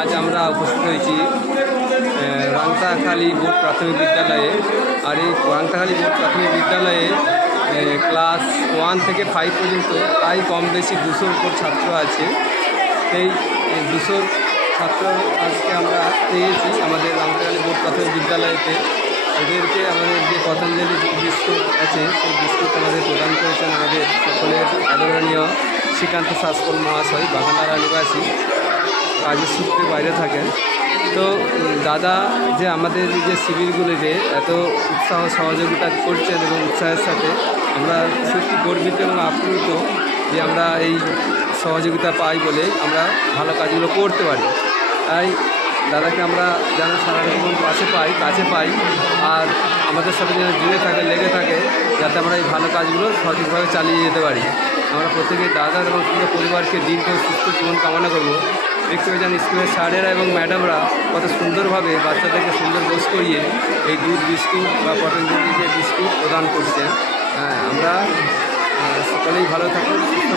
আজ আমরা উপস্থিত হয়েছি রাংতাখালী বোর্ড প্রাথমিক বিদ্যালয়ে। আর এই রাংতাখালী বোর্ড প্রাথমিক বিদ্যালয়ে ক্লাস 1 থেকে 5 পর্যন্ত প্রায় কম বেশি 200-র উপর ছাত্র আছে। এই 200 ছাত্র আজকে আমরা পেয়েছি আমাদের রাংতাখালী বোর্ড প্রাথমিক বিদ্যালয়তে। এদেরকে আমাদের যে পতঞ্জলি বিস্কুট আছে সেই বিস্কুট আমাদের প্রদান করেছেন আমাদের সকলের আদরণীয় শ্রীকান্ত শাসকল মহাশয়, বাগানারা নিবাসী, কাজের সূত্রে বাইরে থাকেন। তো দাদা যে আমাদের যে শিবিরগুলিতে এত উৎসাহ সহযোগিতা করছেন এবং উৎসাহের সাথে আমরা সত্যি গর্বিত এবং আপ্লুত যে আমরা এই সহযোগিতা পাই বলে আমরা ভালো কাজগুলো করতে পারি। তাই দাদাকে আমরা যেন সারা জীবন কাছে পাই আর আমাদের সাথে যেন জুড়ে থাকে, লেগে থাকে, যাতে আমরা এই ভালো কাজগুলো সঠিকভাবে চালিয়ে যেতে পারি। আমরা প্রত্যেকে দাদা এবং পুরো পরিবারকে দীর্ঘ সুস্থ জীবন কামনা করব। দেখতে পেয়েছেন স্কুলের স্যারেরা এবং ম্যাডামরা কত সুন্দরভাবে বাচ্চাদেরকে সুন্দর বোঝ করিয়ে এই দুধ বিস্কুট বা পতঞ্জলি যে বিস্কুট প্রদান করছেন। আমরা সকলেই ভালো থাকুন, সুস্থ